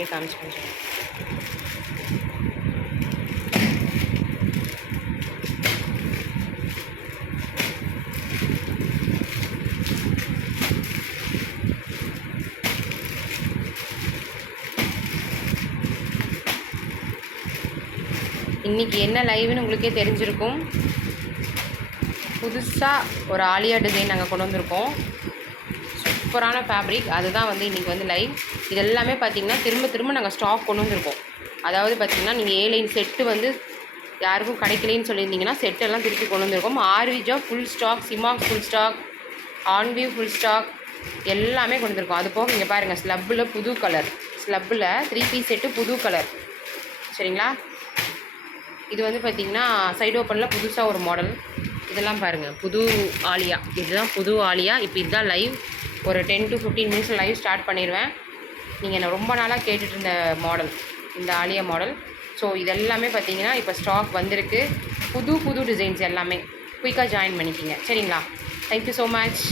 அப்படியே காமிச்சு கொஞ்சம். இன்றைக்கி என்ன லைவ்னு உங்களுக்கே தெரிஞ்சிருக்கும். புதுசாக ஒரு ஆலியா டிசைன் நாங்கள் கொண்டு வந்திருக்கோம். சூப்பரான ஃபேப்ரிக். அதுதான் வந்து இன்றைக்கி வந்து லைவ். இது எல்லாமே பார்த்திங்கன்னா திரும்ப நாங்கள் ஸ்டாக் கொண்டு வந்திருக்கோம். அதாவது பார்த்திங்கன்னா நீங்கள் ஏலைன் செட்டு வந்து யாருக்கும் கிடைக்கலன்னு சொல்லியிருந்தீங்கன்னா செட்டெல்லாம் திருப்பி கொண்டு வந்திருக்கோம். ஆர்விஜா ஃபுல் ஸ்டாக், சிமாக் ஃபுல் ஸ்டாக், ஆன்வியூ ஃபுல் ஸ்டாக் எல்லாமே கொண்டு வந்திருக்கோம். அது போக இங்கே பாருங்கள், ஸ்லப்பில் புது கலர், ஸ்லப்பில் 3 பீஸ் செட்டு புது கலர். சரிங்களா? இது வந்து பார்த்திங்கன்னா சைடு ஓப்பனில் புதுசாக ஒரு மாடல். இதெல்லாம் பாருங்கள், புது ஆலியா. இதுதான் புது ஆலியா. இப்போ இதுதான் லைவ். ஒரு 10 to 15 மினிட்ஸ் லைவ் ஸ்டார்ட் பண்ணிடுவேன். நீங்கள் என்ன ரொம்ப நாளாக கேட்டுட்டு இருந்த மாடல் இந்த ஆலியா மாடல். ஸோ இதெல்லாமே பார்த்திங்கன்னா இப்போ ஸ்டாக் வந்திருக்கு. புது டிசைன்ஸ் எல்லாமே. குயிக்காக ஜாயின் பண்ணிக்கிங்க. சரிங்களா? Thank you so much.